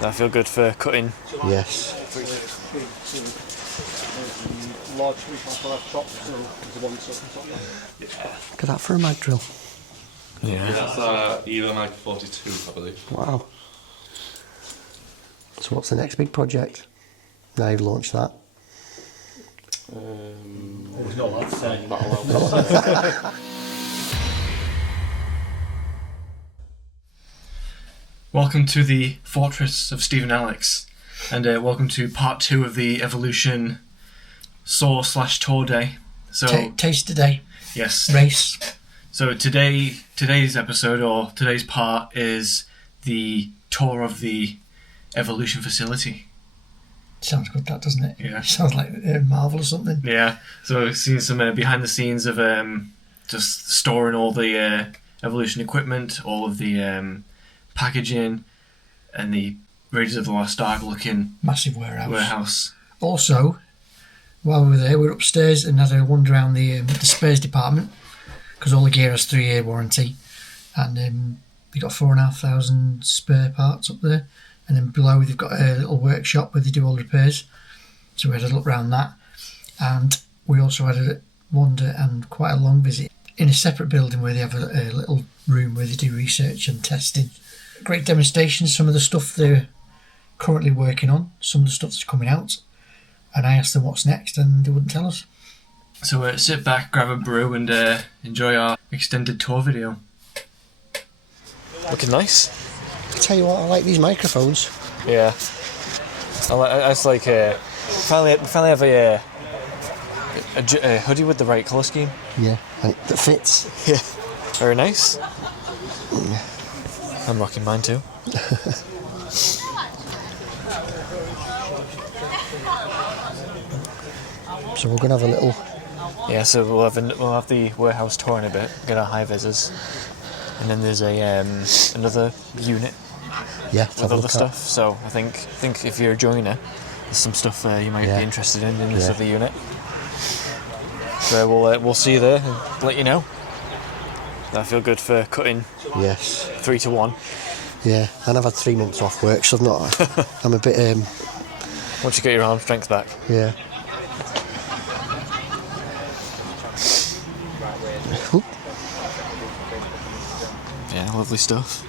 That feel good for cutting. Yes. Look at that for a mag drill. Yeah. That's Elo Mag 42, I believe. Wow. So what's the next big project? Now you've launched that. There's not allowed to say. Welcome to the Fortress of Steve and Alex, and welcome to part 2 of the Evolution Saw/Tour Day. So Taste today. yes, Race. so today's episode, or today's part, is the tour of the Evolution facility. Sounds good, that, doesn't it? Yeah. Sounds like Marvel or something. Yeah, so seeing some behind the scenes of just storing all the Evolution equipment, all of the packaging, and the Raiders of the Lost Ark looking Massive warehouse. warehouse. Also, while we were there, we were upstairs and had a wander around the spares department, because all the gear has 3-year warranty, and we got 4,500 spare parts up there. And then below they've got a little workshop where they do all the repairs. So we had a look around that. And we also had a wander and quite a long visit in a separate building where they have a little room where they do research and testing. Great demonstrations, some of the stuff they're currently working on, some of the stuff that's coming out. And I asked them what's next and they wouldn't tell us. So sit back, grab a brew, and enjoy our extended tour video. Looking nice. I tell you what, I like these microphones. Yeah. It's like finally have a hoodie with the right colour scheme. Yeah, and that fits. Yeah. Very nice. I'm rocking mine too. So we're gonna have a little. Yeah. So we'll have the warehouse tour in a bit. Get our high visors, and then there's another unit Yeah, with other stuff. So I think if you're a joiner, there's some stuff you might be interested in this other unit. So we'll see you there and let you know. That feel good for cutting. Yes. 3 to 1. Yeah, and I've had 3 months off work, so I've not. I'm a bit. Once you get your arm strength back. Yeah. Oop. Yeah, lovely stuff.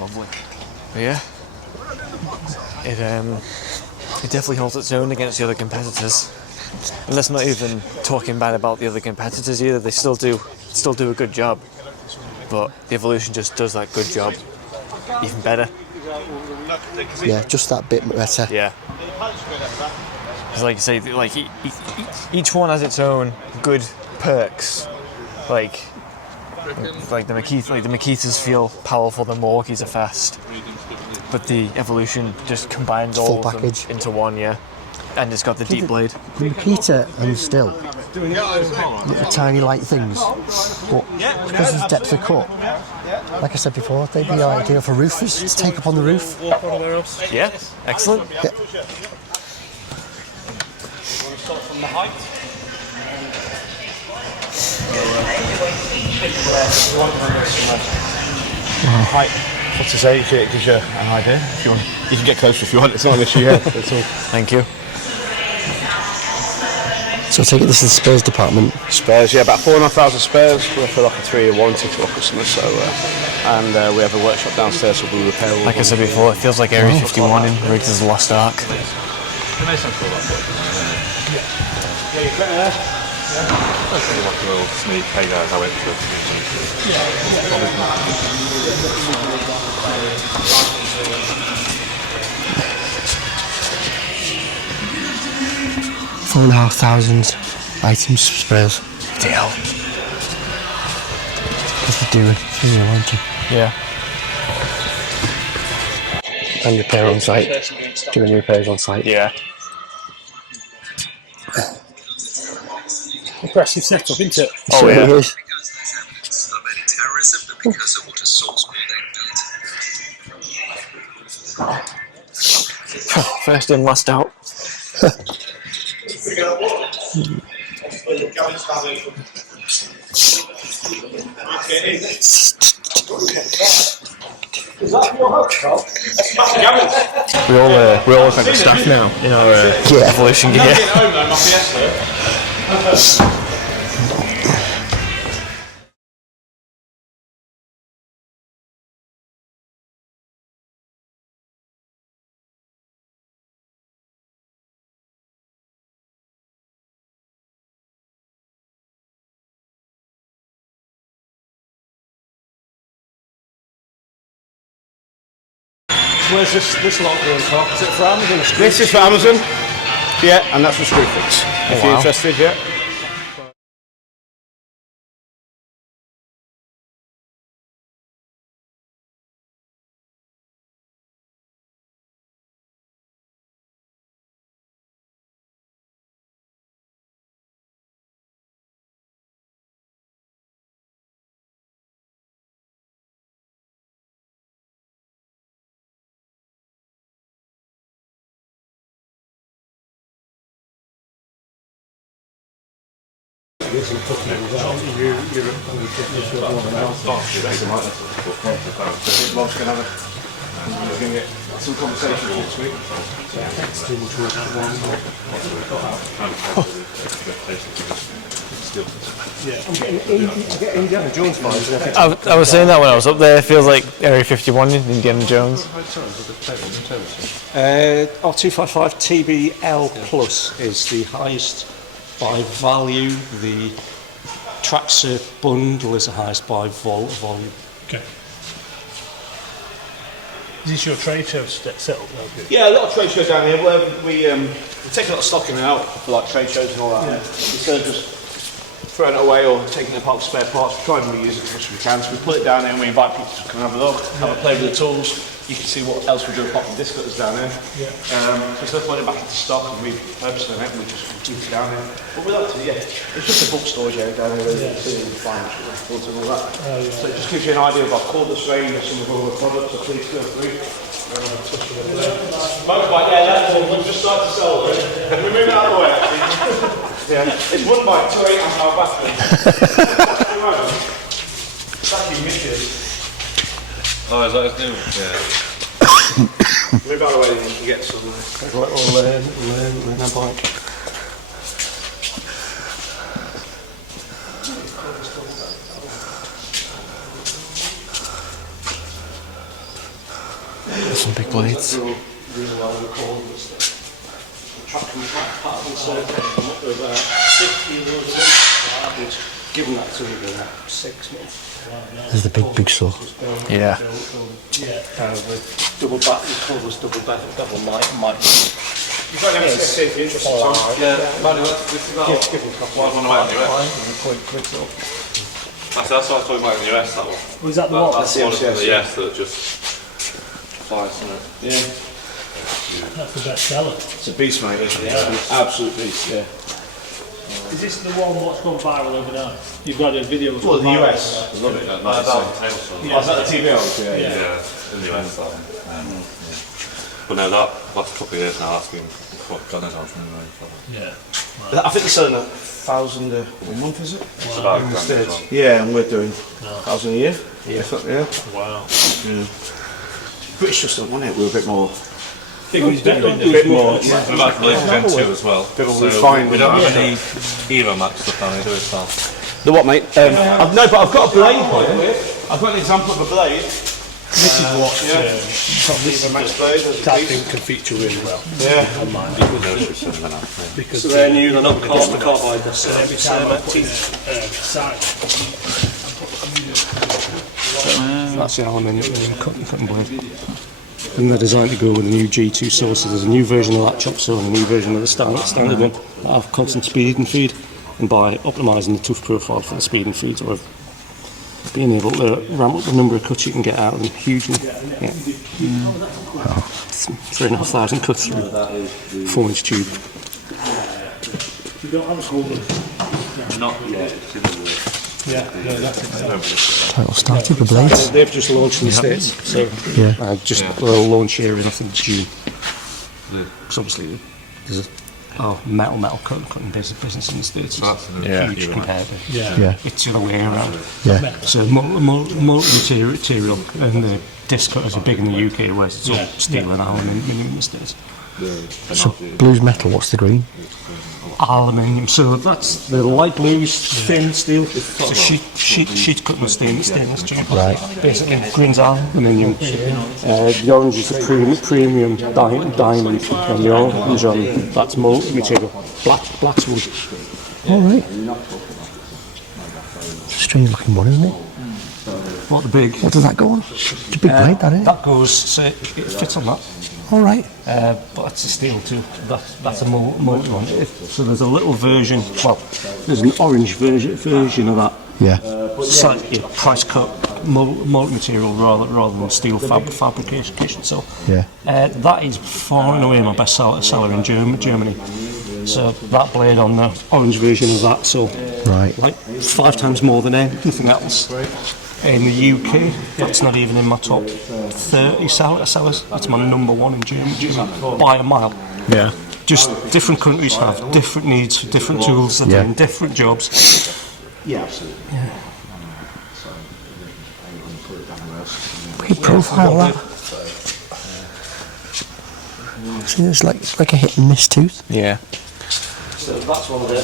Lovely. But yeah, it definitely holds its own against the other competitors. And that's not even talking bad about the other competitors either. They still do a good job, but the Evolution just does that good job even better. Yeah, just that bit better. Yeah. It's like you say, like each one has its own good perks. Like the Makitas feel powerful, the Milwaukees are fast, but the Evolution just combines all of them into one, yeah. And it's got the deep blade. The Makita and Still, little tiny light things, but because of the depth of cut, like I said before, they'd be ideal for roofers to take up on the roof. Yeah, excellent. Yeah. From the height. Height, what to say, it gives you an idea. If you want, you can get closer if you want, it's not an issue, yeah. That's all. Thank you. So I take it this is the spares department. Spares, yeah, about 4,500 spares. We offer like a 3-year warranty to our customers, so and we have a workshop downstairs, so we'll repair all. Like I said before, it feels like Area 51 in Raiders of the Lost Ark. Like a little sneak peek at how it $4,500 items spares. Deal. Just to do it, warranty. Yeah. And repair on site. Doing repairs on site. Yeah. Impressive setup, isn't it? Oh yeah. It is. First in, last out. We all look like staff now in our evolution gear. Where's this lot going for? Is it for Amazon? This is for Amazon. Yeah, and that's for Screwfix. If you're interested, yeah. Some conversation next week. I'm getting Indiana Jones vibes. I was saying that when I was up there. It feels like Area 51 in Indiana Jones. R255 TBL Plus is the highest by value. The Traxxas bundle is the highest by volume. Okay. Is this your trade show set up now? Yeah, a lot of trade shows down here where we take a lot of stock in and out for like trade shows and all that. Yeah. Instead of just throwing it away or taking it apart for spare parts, we try and reuse it as much as we can. So we put it down here and we invite people to come and have a look, have a play with the tools. You can see what else we do apart from disc cutters down here. Yeah. So instead of putting it back into stock and repurposing it, we just keep it down here. But we like to, it's just a book storage area down here where you can see and find and all that. So it just gives you an idea of our cordless range and some of our other products, so please feel free. Motorbike, that's the one we've just started to sell. Can we move it out of the way actually? It's one bike, 2 8 amp hour battery. It's actually Mitch's. Oh, is that his new? Yeah. Move out of the way and you can get somewhere. We'll learn our bike. Some big blades. Given that to me about 6 months. There's the big saw. Yeah. With double back, the cordless double mic. You've got an MCSC if you're interested. That's what I was talking about in the US, that one. Was that the one? That's one of the yes that just flies, isn't it? Yeah. That's the best seller. It's a beast, mate. It's an absolute beast, yeah. Is this the one what's gone viral overnight? You've got a video. Well, the US. I love it. Is that the TBL? Yeah, in the US. But no, that last couple of years now, that's been God knows how much money. Yeah. I think they're selling 1,000 a month, is it? It's about in the grand as States. well. Yeah, and we're doing 1,000 a year. Yeah. Wow. British system, wasn't it? We were a bit more. A bit more. And about Gen 2 as well. Bit more So refined. we don't have any Evo Max stuff down here, do we, Sal? The what, mate? No, but I've got a blade here. I've got an example of a blade. This is what that thing can feature really well. Yeah. On mine because So they're new, they're not carbon carbide. so every time I put side. That's the aluminium cutting blade. And they're designed to go with the new G2 saw. So there's a new version of that chop saw and a new version of the standard one that have constant speed and feed. And by optimising the tooth profile for the speed and feed, or being able to ramp up the number of cuts you can get out of them hugely. Yeah. 3,500 cuts through 4-inch tube. You don't have a cordless. Not yet. Title started, the blades. They've just launched in the States, so they'll launch here in I think June. So obviously there's a metal cutting business in the States. Yeah. Huge compared to Yeah. it's the other way around. Yeah. So multi-material, and the disc cutters are big in the UK, whereas it's all steel and aluminium in the States. So blue's metal. What's the green? Aluminium. So that's the light blue's thin steel. So sheet cutting stainless steel. Right. Basically, green's aluminium. The orange is the premium diamond, and the orange on that's multi-material. Black's wood. All right. Strange looking one, isn't it? What the big? What does that go on? It's a big blade, that, isn't it? That goes. So it fits on that. All right. But that's a steel too. That's a multi one. So there's a little version. Well, there's an orange version of that. Yeah. Slightly price cut multi-material rather than steel fabrication. So Yeah. that is far and away my best seller in Germany. So that blade on the orange version of that. So Right. like 5 times more than anything else. In the UK, that's not even in my top 30 sellers. That's my number 1 in Germany by a mile. Yeah. Just different countries have different needs for different tools. They're doing different jobs. Weird profile that. See, it's like a hit and miss tooth. Yeah. So that's one of the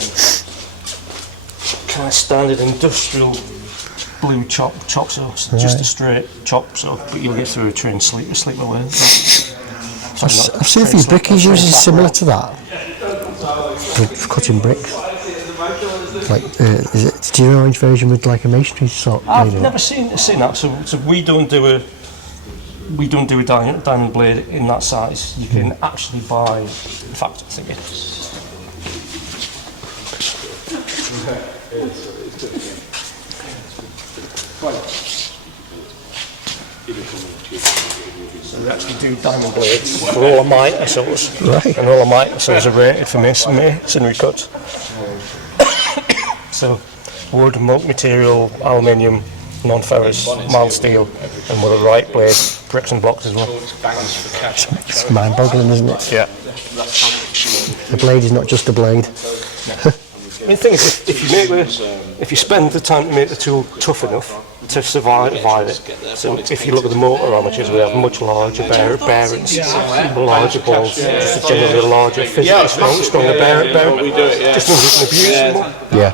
kind of standard industrial blue chop. So it's just a straight chop. So, but you'll get through a train sleeper away. I've seen a few brickies using similar to that for cutting brick. Like, is it do you know orange version with like a masonry sort? I've never seen that. So we don't do a diamond blade in that size. You can actually buy. In fact, I think it's. So we actually do diamond blades for all of my SOs. Right. And all of my SOs are rated for masonry cuts. So wood, multi-material, aluminium, non-ferrous, mild steel, and with a right blade, bricks and blocks as well. It's mind-boggling, isn't it? Yeah. The blade is not just a blade. I mean, the thing is, if you spend the time to make the tool tough enough to survive it, so if you look at the motor armatures, we have much larger bearings, larger balls, just a generally larger, physically stronger bearing. Just means we can abuse them more. Yeah.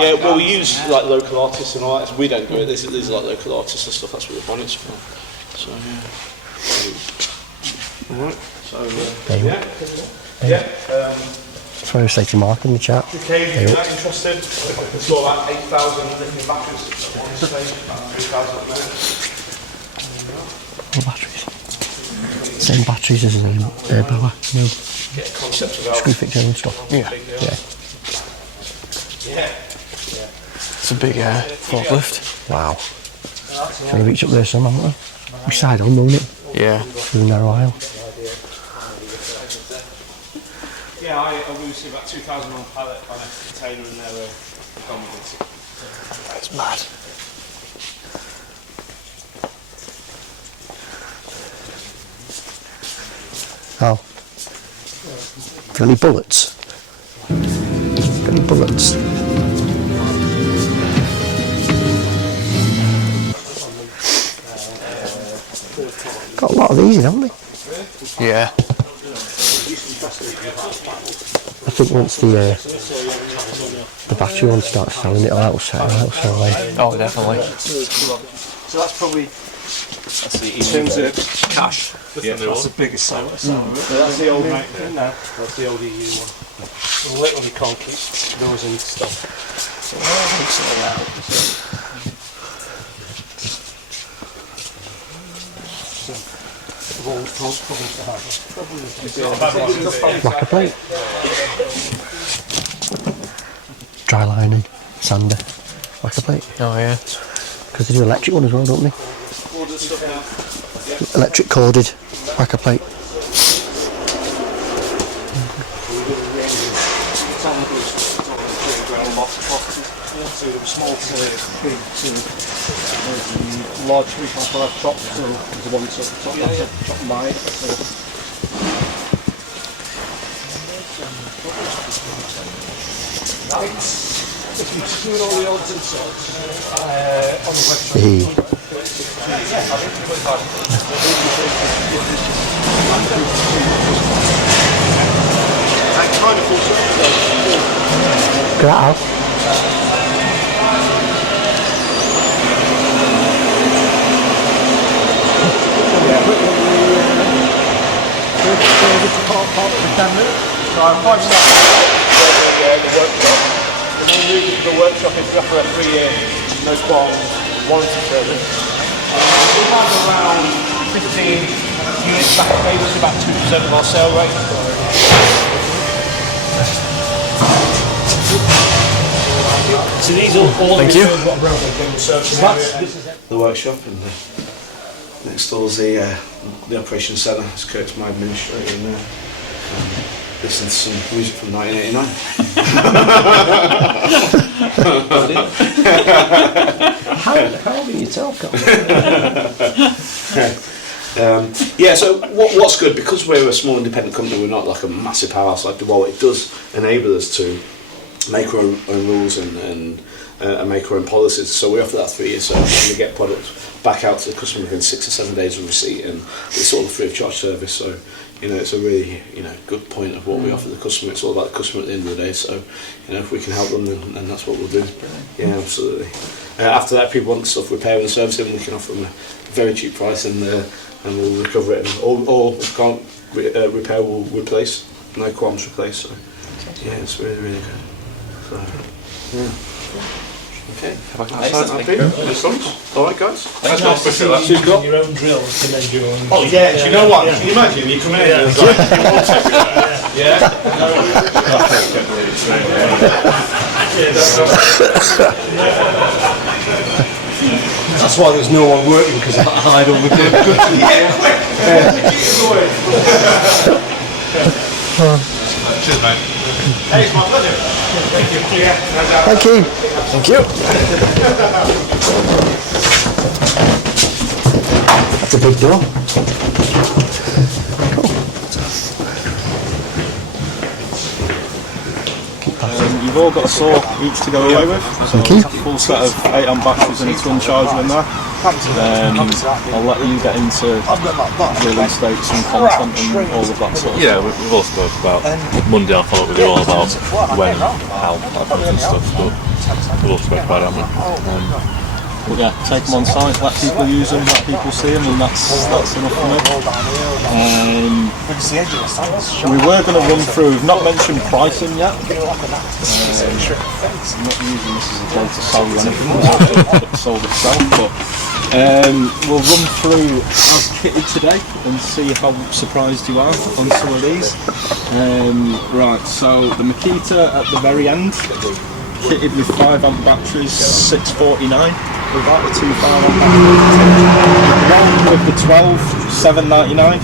Yeah, well, we use like local artists and all that. We don't do it. These are like local artists and stuff. That's what the bonnet's for. So yeah. Alright. So That's what I was saying to Mark in the chat. Okay, if you're not interested, it's got about 8,000 lithium batteries on this place, about 3,000 at the moment. What batteries? Same batteries as the blower. No. Screw fixture and stuff. Yeah. It's a big forklift. Wow. Can you reach up there some, haven't we? We side on, won't it? Yeah. Through the narrow aisle. Yeah, I will see about 2,000 on pallet on a container in there. That's mad. Oh. Got any bullets? Got any bullets? Got a lot of these in, haven't they? Yeah. I think once the battery one starts selling, it'll outsell away. Oh, definitely. So that's probably, in terms of cash, that's the biggest seller. That's the old mate there. No, that's the old EU one. Literally can't keep those in stock. So Lacquer plate. Dry lining, sander, lacquer plate. Oh yeah. Because they do electric one as well, don't they? Electric corded lacquer plate. Small to big to large 3.5 chop, so there's one top mine. Get out. The main reason for the workshop is to offer a 3-year no qualms warranty service. We have around 15 units back at Davis, about 2% of our sale rate. So these are all Thank you. The workshop and next door's the operations centre. It's Kurt's my administrator in there. Listen to some music from 1989. How do you tell? Yeah, so what's good, because we're a small independent company, we're not like a massive powerhouse like DeWalt, it does enable us to make our own rules and make our own policies. So we offer that 3 years service, and we get products back out to the customer within 6 or 7 days of receipt, and it's all a free of charge service. So it's a really good point of what we offer the customer. It's all about the customer at the end of the day. So if we can help them, then that's what we'll do. Yeah, absolutely. After that, if people want stuff repairing and servicing, we can offer them a very cheap price, and we'll recover it. And all if can't repair, we'll replace. No qualms replace. So yeah, it's really, really good. So yeah. Okay. All right, guys. That's not for sure. You've got your own drills and then your own. Oh yeah, do you know what? Can you imagine? You come in and it's like That's why there's no one working, because I hide all the good. Cheers, mate. Hey, it's my pleasure. Thank you. Thank you. Thank you. That's a big door. You've all got a saw each to go away with. So Thank you. a full set of 8-amp batteries and a twin charger in there. I'll let you get into release dates and content and all of that sort of Yeah, we've all spoke about Monday. I thought we'd do all about when, how, that kind of stuff, but we've all spoke about it, haven't we? But yeah, take them on site, let people use them, let people see them, and that's enough for me. We were going to run through, we've not mentioned pricing yet. I'm not using this as a day to sell you anything, it's sold itself, but we'll run through as kitted today and see how surprised you are on some of these. Right, so the Makita at the very end, kitted with 5-amp batteries, $649. Without the 2 5-amp batteries. With the 12, $799.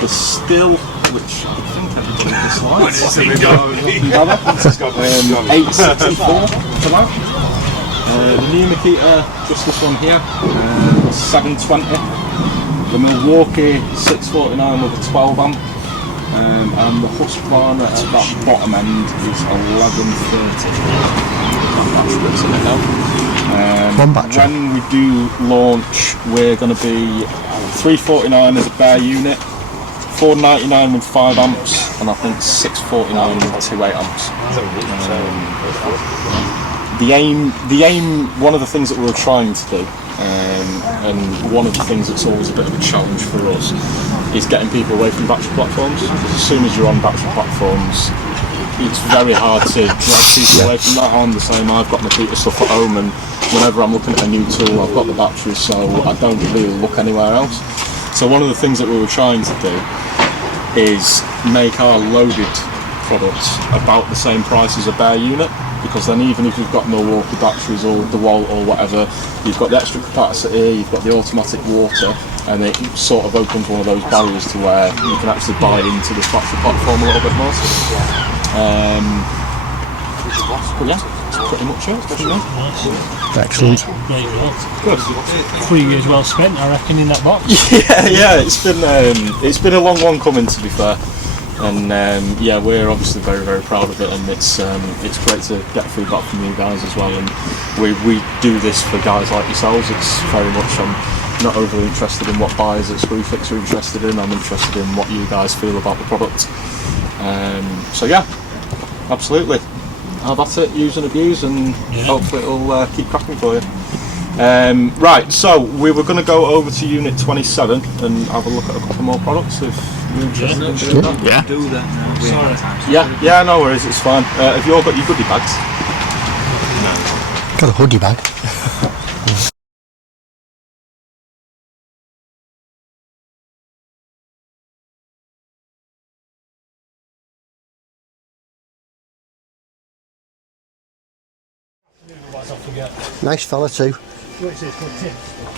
The Still, which I think everybody dislikes, $864 for that. The new Makita, just this one here, $720. The Milwaukee, $649 with a 12-amp. And the Husqvarna at that bottom end is $1130. One battery. When we do launch, we're going to be $349 as a bare unit, $499 with 5 amps, and I think $649 with 2 8-amps. The aim, one of the things that we were trying to do, and one of the things that's always a bit of a challenge for us, is getting people away from battery platforms. As soon as you're on battery platforms, it's very hard to drag people away from that. I'm the same. I've got my Makita stuff at home, and whenever I'm looking at a new tool, I've got the batteries, so I don't really look anywhere else. So one of the things that we were trying to do is make our loaded products about the same price as a bare unit, because then even if you've got Milwaukee batteries or DeWalt or whatever, you've got the extra capacity, you've got the automatic water, and it sort of opens one of those barriers to where you can actually buy into this battery platform a little bit more. But yeah, that's pretty much it for me. Excellent. There you go. Good. 3 years well spent, I reckon, in that box. Yeah, it's been a long one coming, to be fair. And yeah, we're obviously very, very proud of it, and it's great to get feedback from you guys as well. And we do this for guys like yourselves. It's very much not overly interested in what buyers at Screwfix are interested in. I'm interested in what you guys feel about the product. So yeah, absolutely. Have at it, use and abuse, and hopefully it'll keep cracking for you. Right, so we were going to go over to Unit 27 and have a look at a couple more products if you're interested in doing that. Yeah. Do that now. Sorry. Yeah, no worries, it's fine. Have you all got your goodie bags? Got a hoodie bag. Nice fella too.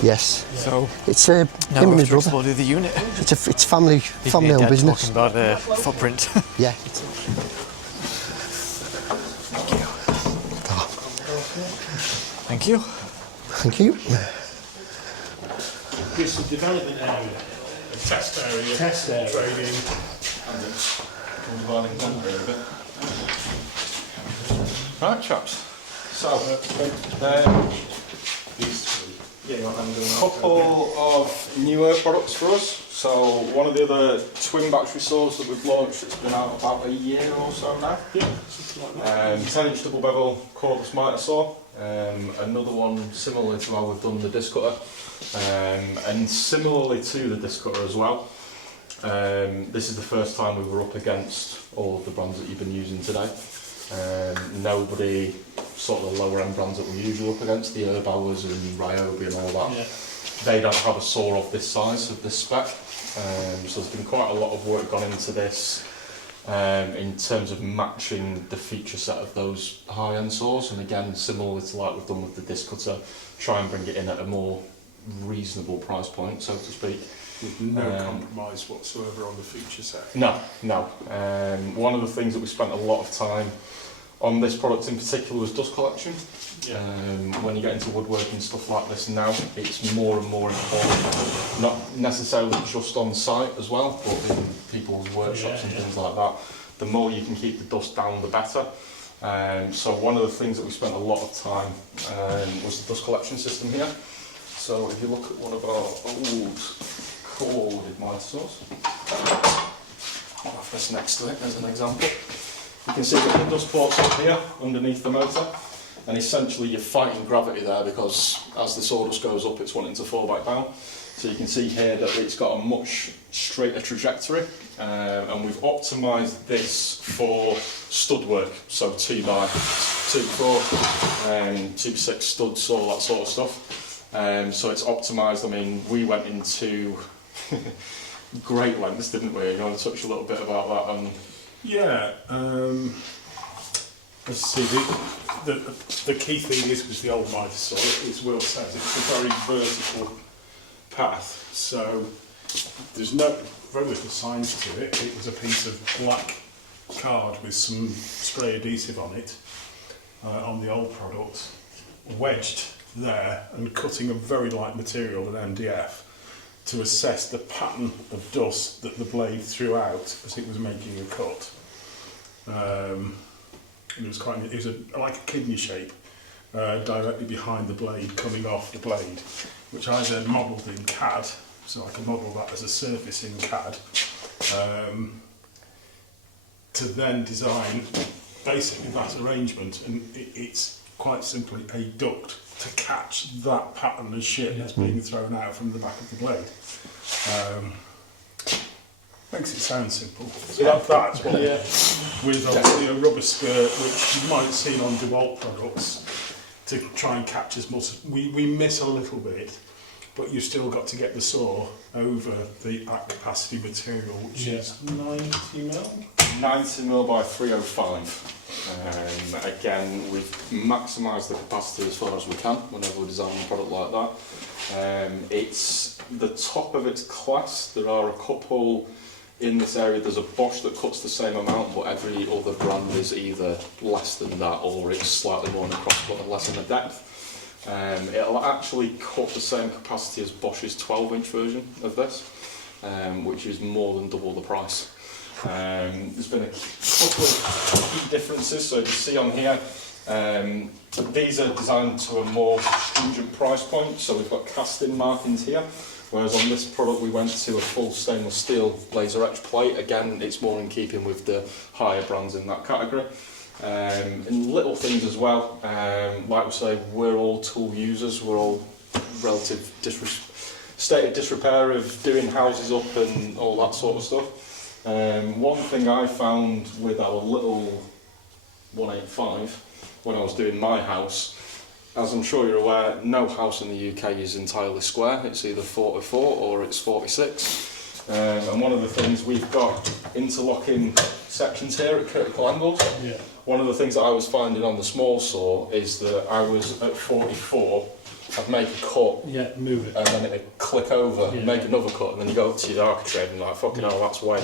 Yes. So It's now him we and have his to brother. explore the unit. It's family-owned business. Talking about footprint. Yeah. Thank you. Thank you. This is development area. Test area. Test area. Trading. Right, chaps. So, couple of newer products for us. So, one of the other twin battery saws that we've launched, it's been out about a year or so now. 10-inch double bevel cordless miter saw. Another one similar to how we've done the disc cutter. And similarly to the disc cutter as well. This is the first time we were up against all of the brands that you've been using today. Nobody, sort of the lower end brands that we're usually up against, the Erbauers and Ryobi and all that, they don't have a saw of this size, of this spec. So there's been quite a lot of work gone into this in terms of matching the feature set of those high-end saws, and again, similarly to like we've done with the disc cutter, try and bring it in at a more reasonable price point, so to speak. With no compromise whatsoever on the feature set. No. One of the things that we spent a lot of time on this product in particular was dust collection. When you get into woodworking stuff like this now, it's more and more important, not necessarily just on site as well, but in people's workshops and things like that. The more you can keep the dust down, the better. So one of the things that we spent a lot of time was the dust collection system here. So if you look at one of our old core-loaded miter saws, I'll have this next to it as an example. You can see that the dust port's up here underneath the motor, and essentially you're fighting gravity there because as the sawdust goes up it's wanting to fall back down. So you can see here that it's got a much straighter trajectory, and we've optimised this for stud work, so 2x4, 2x6 studs, all that sort of stuff. So it's optimised. I mean, we went into great lengths, didn't we? You want to touch a little bit about that? Yeah. Let's see. The key thing is, because the old miter saw, as Will says, it's a very vertical path. So there's very little science to it. It was a piece of black card with some spray adhesive on it, on the old product, wedged there and cutting a very light material, an MDF, to assess the pattern of dust that the blade threw out as it was making a cut. It was like a kidney shape directly behind the blade, coming off the blade, which I then modelled in CAD, so I can model that as a surface in CAD, to then design basically that arrangement, and it's quite simply a duct to catch that pattern of shit that's being thrown out from the back of the blade. Makes it sound simple. So that's what, with obviously a rubber skirt, which you might have seen on DeWalt products, to try and catch as much. We miss a little bit, but you've still got to get the saw over the at capacity material, which is 90mm? 90mm by 305. Again, we've maximised the capacity as far as we can whenever we design a product like that. It's the top of its class. There are a couple in this area. There's a Bosch that cuts the same amount, but every other brand is either less than that or it's slightly more in the crosscut and less in the depth. It'll actually cut the same capacity as Bosch's 12-inch version of this, which is more than double the price. There's been a couple of key differences. So you see on here, these are designed to a more stringent price point. So we've got cast-in markings here, whereas on this product we went to a full stainless steel laser etch plate. Again, it's more in keeping with the higher brands in that category. And little things as well, like we say, we're all tool users, we're all relative state of disrepair of doing houses up and all that sort of stuff. One thing I found with our little 185 when I was doing my house, as I'm sure you're aware, no house in the UK is entirely square. It's either 44 or it's 46. And one of the things, we've got interlocking sections here at critical angles. Yeah. One of the things that I was finding on the small saw is that I was at 44, I'd make a cut, Yeah, move it. and then it'd click over, Yeah. make another cut, and then you go up to your architrave and you're like, fucking hell, that's way.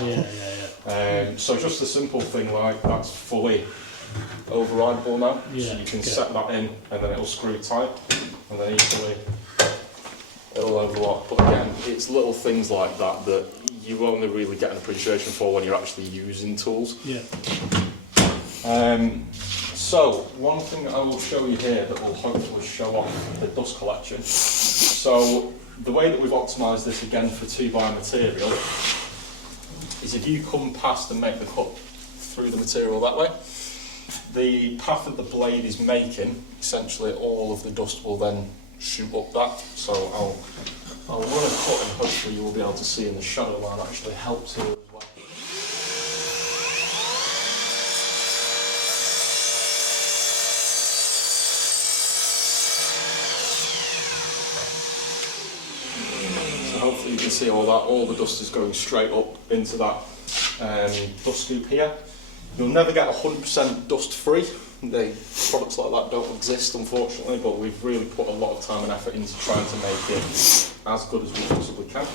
So just a simple thing like that's fully overrideable now. Yeah, So you can okay. set that in, and then it'll screw tight, and then equally it'll overlock. But again, it's little things like that that you only really get an appreciation for when you're actually using tools. Yeah. So, one thing I will show you here that will hopefully show off the dust collection. So, the way that we've optimised this again for 2x material is if you come past and make the cut through the material that way, the path that the blade is making, essentially all of the dust will then shoot up that. So I'll run a cut and hopefully you will be able to see in the shadow line actually helps here as well. Hopefully you can see all the dust is going straight up into that dust scoop here. You'll never get 100% dust free. Products like that don't exist, unfortunately, but we've really put a lot of time and effort into trying to make it as good as we possibly can.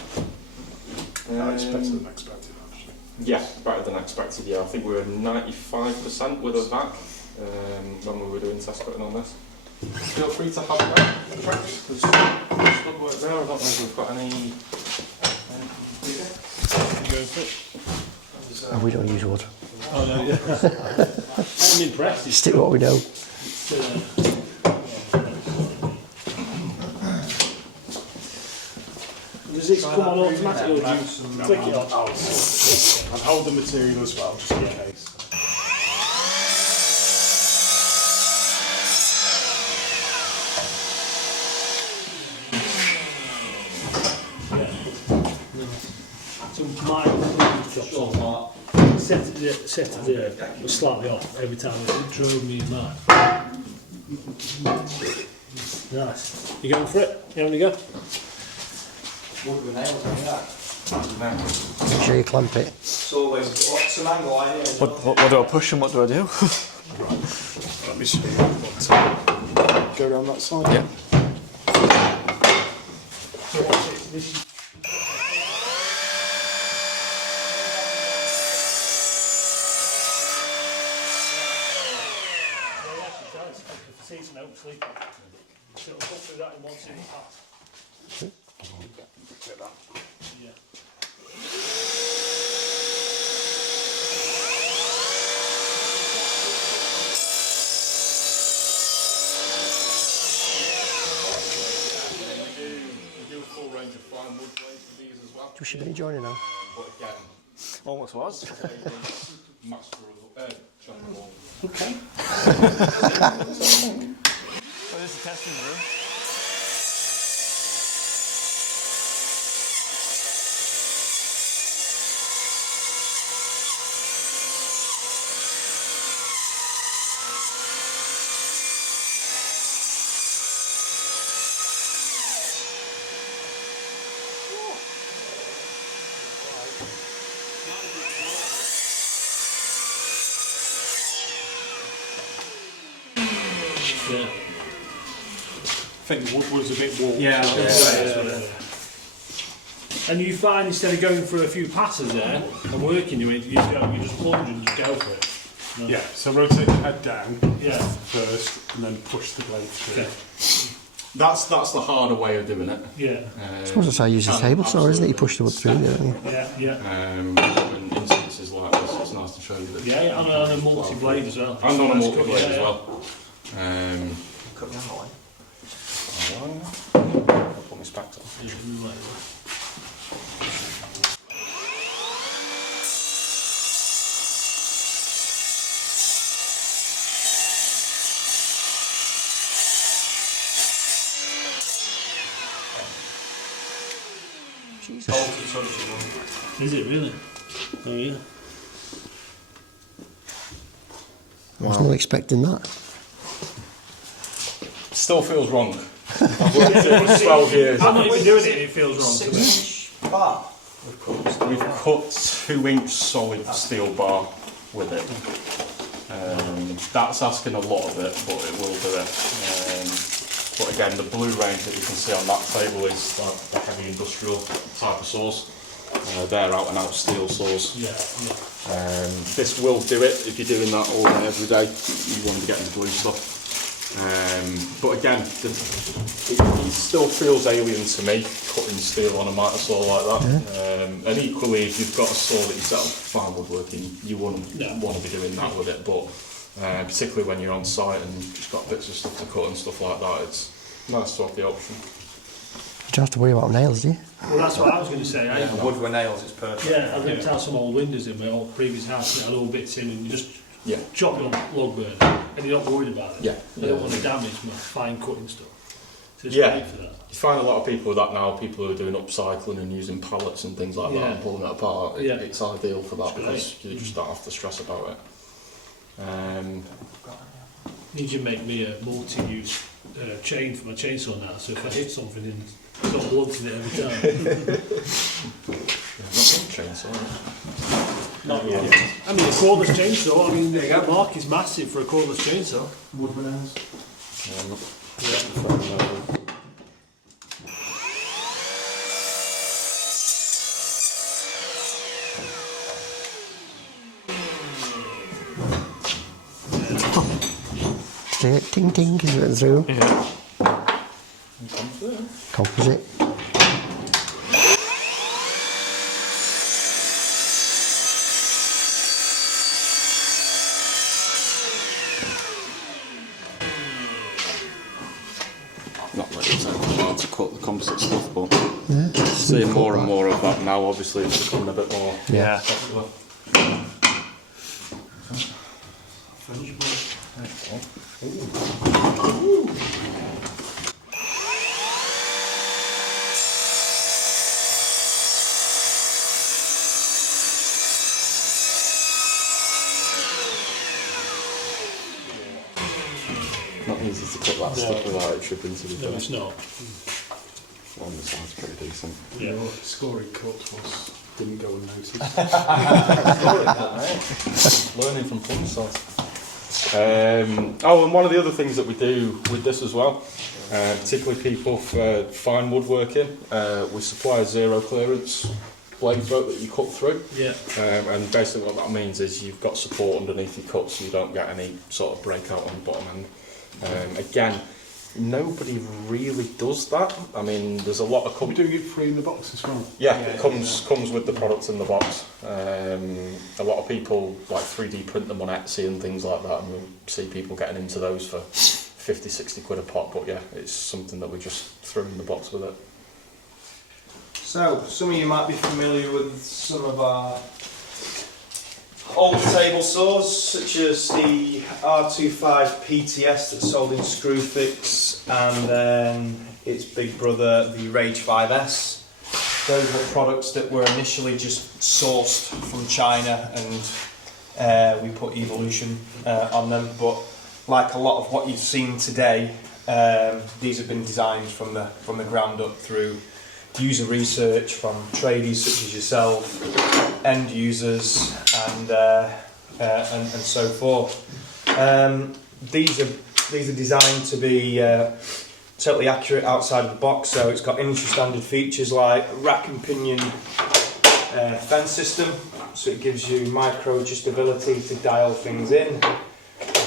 It's better than expected, actually. Yeah, better than expected, yeah. I think we were 95% with us back when we were doing test cutting on this. Feel free to have that, because there's good work there. I don't know if we've got any... And we don't use wood. Oh no, yeah. I'm impressed. Stick what we know. Does it come on automatic or do you click it on? I'd hold the material as well, just in case. So my chops on. Set it there, was slightly off every time. It drove me mad. Nice. You going for it? You having a go? Make sure you clamp it. What do I push and what do I do? Let me see what go around that side. Yeah. It's an oak sleeper. So it'll go through that in one single pass. Get that. Yeah. We do a full range of fine wood blades for these as well. We should be joining now. But again, Almost was. master of general wall. Okay. Oh, this is the testing room. Yeah. I think the wood was a bit warm. Yeah. And you find instead of going through a few passes there and working your way, you just plunge and just go for it. Yeah, so rotate the head down Yeah. first and then push the blade through. Okay. That's the harder way of doing it. Yeah. I suppose that's how you use the table saw, isn't it? You push them up through there, don't you? Yeah. Yeah. In instances pieces like this, it's nice to show you that. Yeah, and on a multi-blade as well. And on a Nice multi-blade cut, as yeah. well. Cut me on that one. I'll put my specs on. Yeah, like that. Is it really? Oh yeah. I was not expecting that. Still feels wrong. I've worked here for 12 years. I'm not even doing it, it feels wrong to me. 6-inch bar. We've cut 2-inch solid steel bar with it. That's asking a lot of it, but it will do it. But again, the blue range that you can see on that table is the heavy industrial type of saws. They're out and out steel saws. Yeah. This will do it if you're doing that all day, every day. You want to be getting the blue stuff. But again, it still feels alien to me, cutting steel on a miter saw like that. And equally, if you've got a saw that you set up for fine woodworking, you wouldn't want to be doing that with it. But particularly when you're on site and you've got bits of stuff to cut and stuff like that, it's nice to have the option. You don't have to worry about nails, do you? Well, that's what I was going to say. Wood with nails is perfect. Yeah, I ripped out some old windows in my old previous house and had all bits in, and you just chop it on log burner, and you're not worried about it. I don't want to damage my fine cutting stuff. So it's great for that. You find a lot of people with that now, people who are doing upcycling and using pallets and things like that and pulling it apart. It's ideal for that because you just don't have to stress about it. Need you make me a multi-use chain for my chainsaw now, so if I hit something in, it's got bloods in it every time. Not one chainsaw. Not really. I mean, a cordless chainsaw, I mean, the mark is massive for a cordless chainsaw. Wood with nails. Ting ting, is it through? Yeah. Composite. Not like it's hard to cut the composite stuff, but seeing more and more of that now, obviously it's becoming a bit more popular. Not easy to cut that stuff without it tripping to the No, it's not. One the side's pretty decent. Yeah. Scoring cut was didn't go unnoticed. Learning from fun size. And one of the other things that we do with this as well, particularly people for fine woodworking, we supply a zero clearance blade throat that you cut through. Yeah. And basically what that means is you've got support underneath your cut so you don't get any sort of breakout on the bottom end. Again, nobody really does that. I mean, there's a lot of Are we doing it free in the box as well? Yeah, it comes with the products in the box. A lot of people like 3D print them on Etsy and things like that, and we see people getting into those for 50, 60 quid a pot, but yeah, it's something that we just throw in the box with it. So, some of you might be familiar with some of our old table saws, such as the R25 PTS that's sold in Screwfix, and then its big brother, the Rage 5S. Those were products that were initially just sourced from China, and we put evolution on them. But like a lot of what you've seen today, these have been designed from the ground up through user research from tradies such as yourself, end users, and so forth. These are designed to be totally accurate outside of the box. So it's got industry standard features like rack and pinion fence system. So it gives you micro adjustability to dial things in,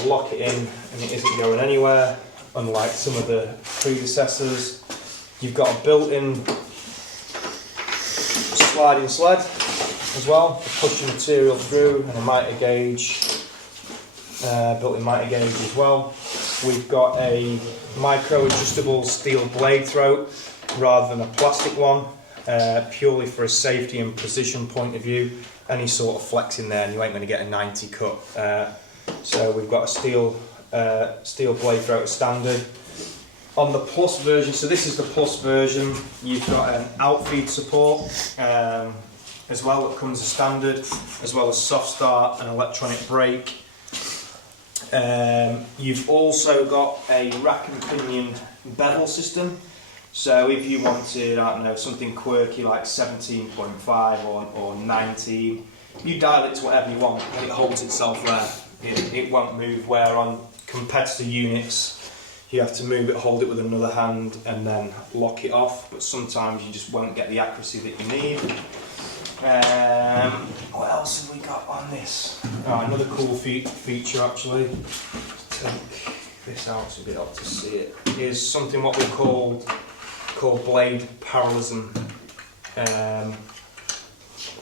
lock it in, and it isn't going anywhere. Unlike some of the predecessors, you've got a built-in sliding sled, as well to push the material through, and a mitre gauge, built-in mitre gauge as well. We've got a micro adjustable steel blade throat rather than a plastic one, purely for a safety and precision point of view. Any sort of flex in there and you ain't going to get a 90 cut. So we've got a steel blade throat as standard. On the plus version, so this is the plus version, you've got an outfeed support as well that comes as standard, as well as soft start and electronic brake. You've also got a rack and pinion bevel system. So if you wanted, I don't know, something quirky like 17.5 or 19, you dial it to whatever you want and it holds itself there. It won't move, where on competitor units you have to move it, hold it with another hand and then lock it off, but sometimes you just won't get the accuracy that you need. What else have we got on this? Oh, another cool feature actually, take this out so you'll be able to see it, is something what we called blade parallelism. I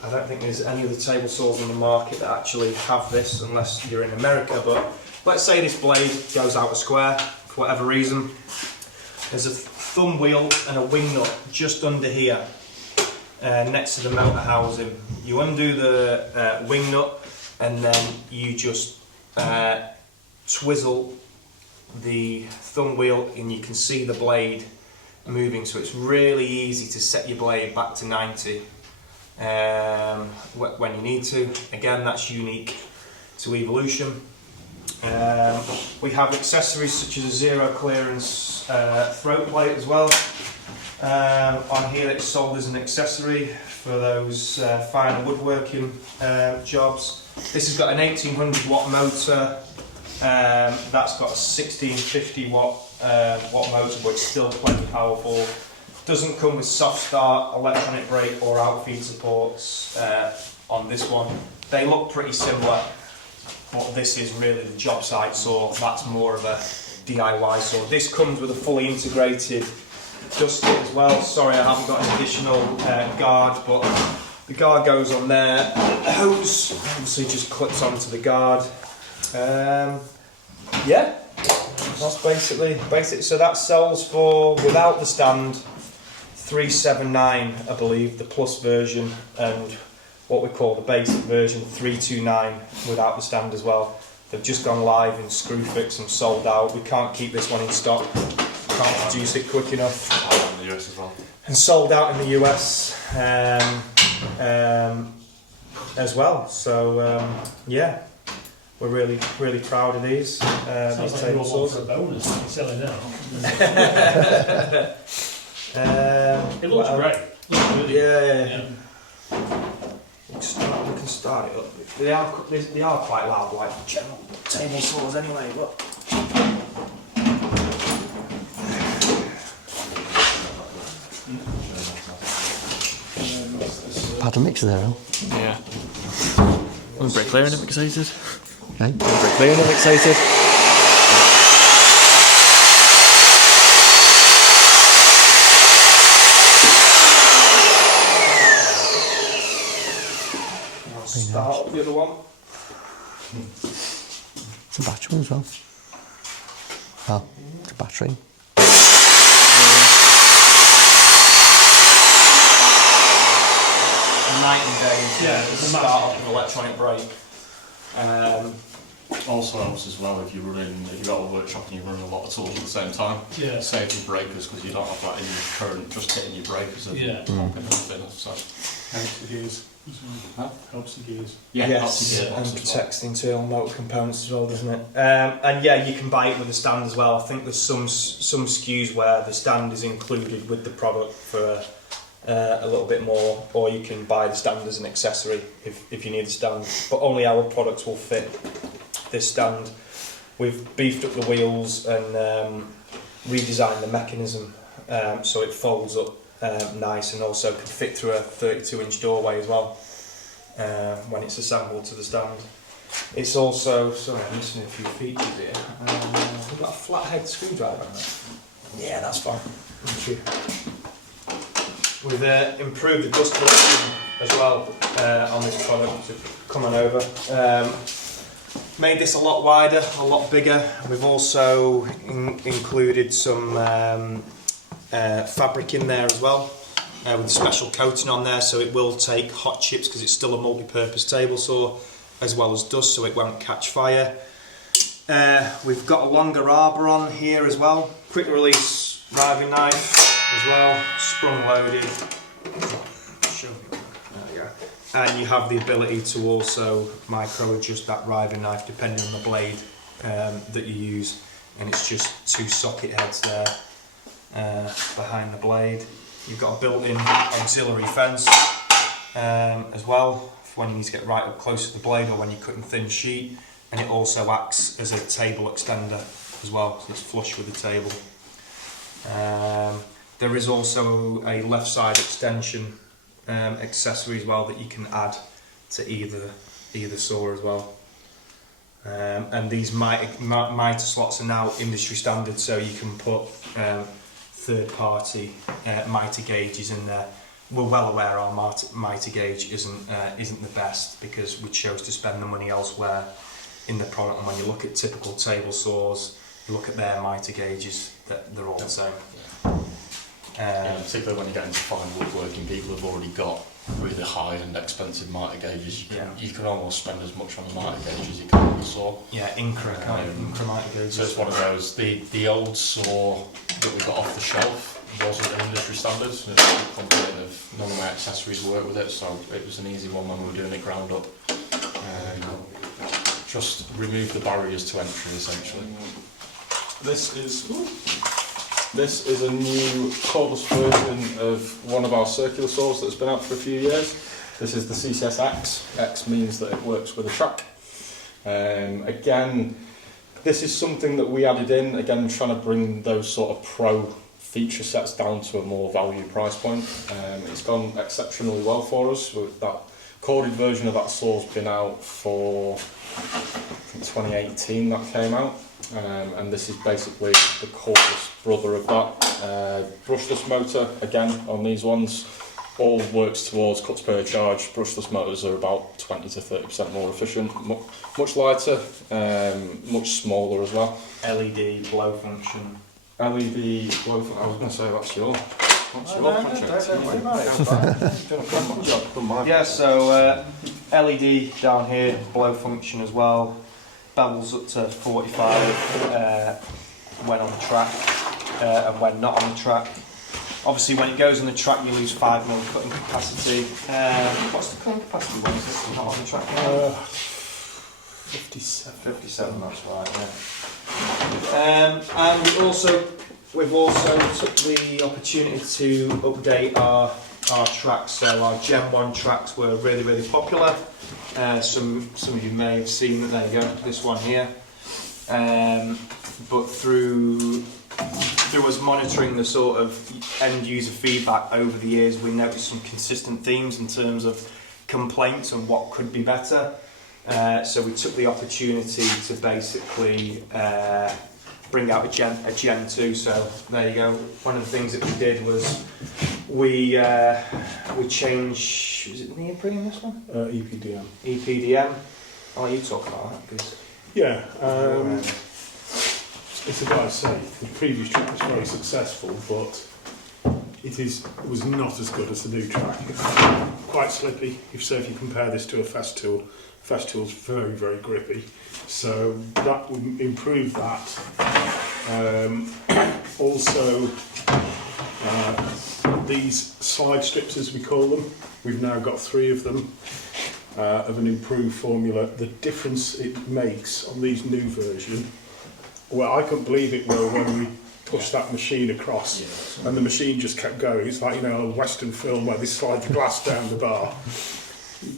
don't think there's any other table saws on the market that actually have this unless you're in America, but let's say this blade goes out a square for whatever reason. There's a thumb wheel and a wing nut just under here next to the motor housing. You undo the wing nut and then you just twizzle the thumb wheel and you can see the blade moving, so it's really easy to set your blade back to 90 when you need to. Again, that's unique to Evolution. We have accessories such as a zero clearance throat plate as well. On here it's sold as an accessory for those finer woodworking jobs. This has got an 1800 watt motor. That's got a 1650 watt motor, but it's still plenty powerful. Doesn't come with soft start, electronic brake or outfeed supports on this one. They look pretty similar, but this is really the job site saw. That's more of a DIY saw. This comes with a fully integrated dust kit as well. Sorry, I haven't got an additional guard, but the guard goes on there. The hose obviously just clips onto the guard. Yeah, that's basically so that sells for, without the stand, $379, I believe, the plus version, and what we call the basic version, $329 without the stand as well. They've just gone live in Screwfix and sold out. We can't keep this one in stock, can't produce it quick enough. In the US as well. And sold out in the US as well. So yeah. We're really proud of these. These table saws. For a bonus that you're selling now. It looks great. Yeah. We can start it up. They are quite loud, like general table saws anyway. But Paddle mixer there, Al. Yeah. I'm bricklaying, I'm excited. Okay. Bricklaying, I'm excited. I'll start up the other one. It's a battery as well. Oh, it's a battery. Night and day. Yeah, to it's a start massive- up an electronic brake. Also helps as well if you've got a workshop and you're running a lot of tools at the same time. Yeah. Save your breakers because you don't have that in your current just hitting your breakers and Yeah. popping everything. So Helps the gears. Helps the gears. yeah, Yes, that's the and gearbox as well. protects the internal motor components as well, doesn't it? And yeah, you can buy it with a stand as well. I think there's some SKUs where the stand is included with the product for a little bit more, or you can buy the stand as an accessory if you need a stand. But only our products will fit this stand. We've beefed up the wheels and redesigned the mechanism so it folds up nice and also can fit through a 32-inch doorway as well when it's assembled to the stand. It's also, sorry, I'm missing a few features here. We've got a flathead screwdriver on that. Yeah, that's fine. Thank you. we've improved the dust collection as well on this product. So come on over. Made this a lot wider, a lot bigger. We've also included some fabric in there as well, with a special coating on there, so it will take hot chips because it's still a multi-purpose table saw, as well as dust, so it won't catch fire. We've got a longer arbor on here as well. Quick release riving knife as well, sprung loaded. And you have the ability to also micro adjust that riving knife depending on the blade that you use, and it's just 2 socket heads there behind the blade. You've got a built-in auxiliary fence as well for when you need to get right up close to the blade or when you're cutting thin sheet, and it also acts as a table extender as well, so it's flush with the table. There is also a left side extension accessory as well that you can add to either saw as well. And these mitre slots are now industry standard, so you can put third-party mitre gauges in there. We're well aware our mitre gauge isn't the best because we chose to spend the money elsewhere in the product, and when you look at typical table saws, you look at their mitre gauges, they're all the same. Particularly when you get into fine woodworking, people have already got really high and expensive mitre gauges. You can almost spend as much on a mitre gauge as you can on a saw. Yeah, Incra mitre gauges. So it's one of those, the old saw that we got off the shelf wasn't an industry standard. It's complicated. None of my accessories work with it, so it was an easy one when we were doing it ground up. Just remove the barriers to entry, essentially. This is a new cordless version of one of our circular saws that's been out for a few years. This is the CCS X. X means that it works with a track. Again, this is something that we added in, again trying to bring those sort of pro feature sets down to a more value price point. It's gone exceptionally well for us. That corded version of that saw's been out for 2018 that came out. And this is basically the cordless brother of that. Brushless motor, again, on these ones, all works towards cuts per charge. Brushless motors are about 20 to 30% more efficient, much lighter, much smaller as well. LED blow function. LED blow function, I was going to say that's your project. Yeah, so LED down here, blow function as well. Bevels up to 45 when on the track and when not on the track. Obviously when it goes on the track you lose 5mm cutting capacity. What's the cutting capacity when it's not on the track? 57. 57, that's right, yeah. And we've also took the opportunity to update our tracks. So our Gen 1 tracks were really, really popular. Some of you may have seen that. There you go, this one here. But through us monitoring the sort of end user feedback over the years, we noticed some consistent themes in terms of complaints and what could be better. So we took the opportunity to basically bring out a Gen 2. So there you go. One of the things that we did was we changed. Was it neoprene in this one? EPDM. EPDM. Oh, you talk about that because. Yeah. It's a guy to say the previous track was very successful, but it was not as good as the new track. It's quite slippy. If you compare this to a Festool, Festool's very, very grippy. So that would improve that. Also, these slide strips, as we call them, we've now got 3 of them of an improved formula. The difference it makes on these new version, well, I couldn't believe it when we pushed that machine across and the machine just kept going. It's like, a Western film where they slide the glass down the bar.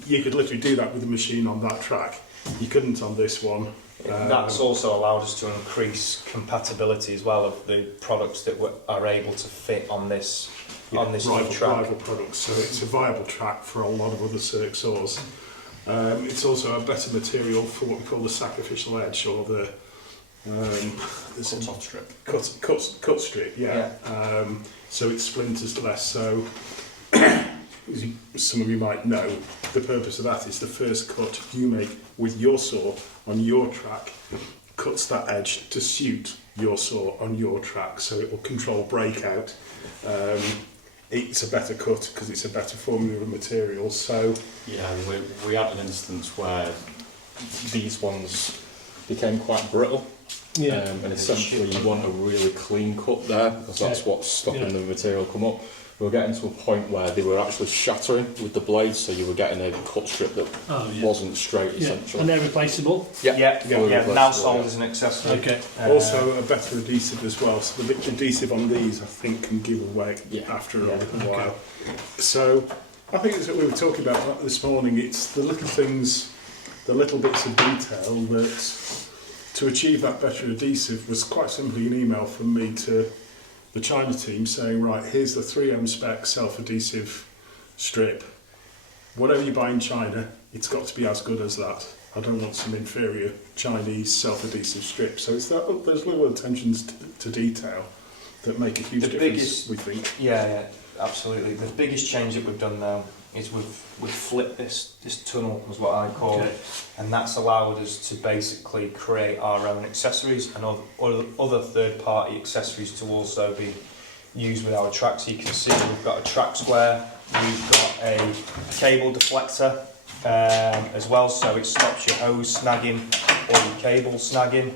You could literally do that with the machine on that track. You couldn't on this one. That's also allowed us to increase compatibility as well of the products that are able to fit on this new track. Rival products, so it's a viable track for a lot of other circ saws. It's also a better material for what we call the sacrificial edge, or the cut strip. Cut strip, yeah. So it splinters less. So as some of you might know, the purpose of that is the first cut you make with your saw on your track cuts that edge to suit your saw on your track, so it will control breakout. It's a better cut because it's a better formula of material. So yeah, we had an instance where these ones became quite brittle. Yeah. And essentially you want a really clean cut there because that's what's stopping the material come up. We were getting to a point where they were actually shattering with the blades, so you were getting a cut strip that wasn't straight essentially. And they're replaceable? Yeah, now sold as an accessory. Okay. also a better adhesive as well. So the adhesive on these, I think, can give away after a little while. So I think it's what we were talking about this morning. It's the little things, the little bits of detail that, to achieve that better adhesive, was quite simply an email from me to the China team saying, right, here's the 3M spec self-adhesive strip. Whatever you buy in China, it's got to be as good as that. I don't want some inferior Chinese self-adhesive strip. So it's that, those little attentions to detail that make a huge difference, we think. Yeah, absolutely. The biggest change that we've done now is we've flipped this tunnel, was what I call it, and that's allowed us to basically create our own accessories and other third-party accessories to also be used with our track. So you can see we've got a track square, we've got a cable deflector as well, so it stops your hose snagging or your cable snagging.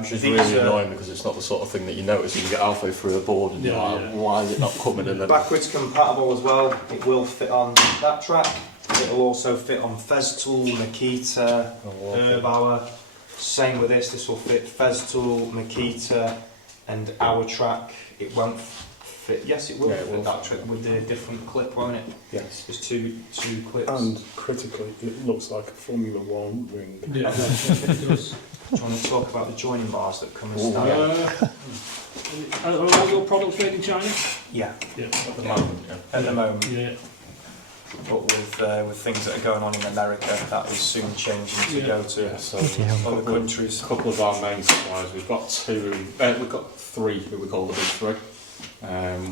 Which is really annoying because it's not the sort of thing that you notice when you get halfway through a board and you're like, why is it not coming in? Backwards compatible as well. It will fit on that track. It will also fit on Festool, Makita, Erbauer. Same with this. This will fit Festool, Makita, and our track. It won't fit. Yes, it will fit that track with the different clip, won't it? Yes. There's two clips. And critically, it looks like a Formula One ring. Yeah, it does. Do you want to talk about the joining bars that come and stand? Are all your products made in China? Yeah. At the moment, At the moment. Yeah. But with things that are going on in America, that is soon changing to go to so other countries. A couple of our main suppliers, we've got three who we call the big three.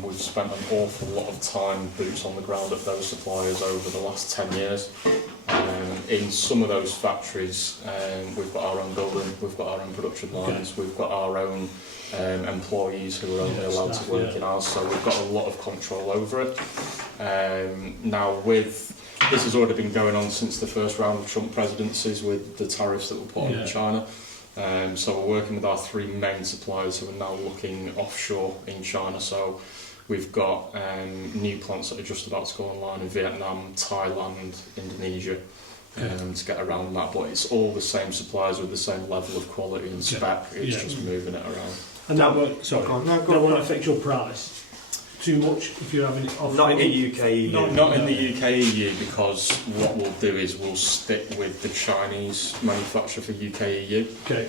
We've spent an awful lot of time boots on the ground at those suppliers over the last 10 years. In some of those factories, we've got our own building, we've got our own production lines, we've got our own employees who are only allowed to work in ours, so we've got a lot of control over it. Now, this has already been going on since the first round of Trump presidencies with the tariffs that were put on in China. So we're working with our three main suppliers who are now looking offshore in China. So we've got new plants that are just about to go online in Vietnam, Thailand, Indonesia, to get around that. But it's all the same suppliers with the same level of quality and spec. It's just moving it around. And that won't affect your price too much if you're having it off. Not in the UK EU. Not in the UK EU, because what we'll do is we'll stick with the Chinese manufacturer for UK EU. Okay.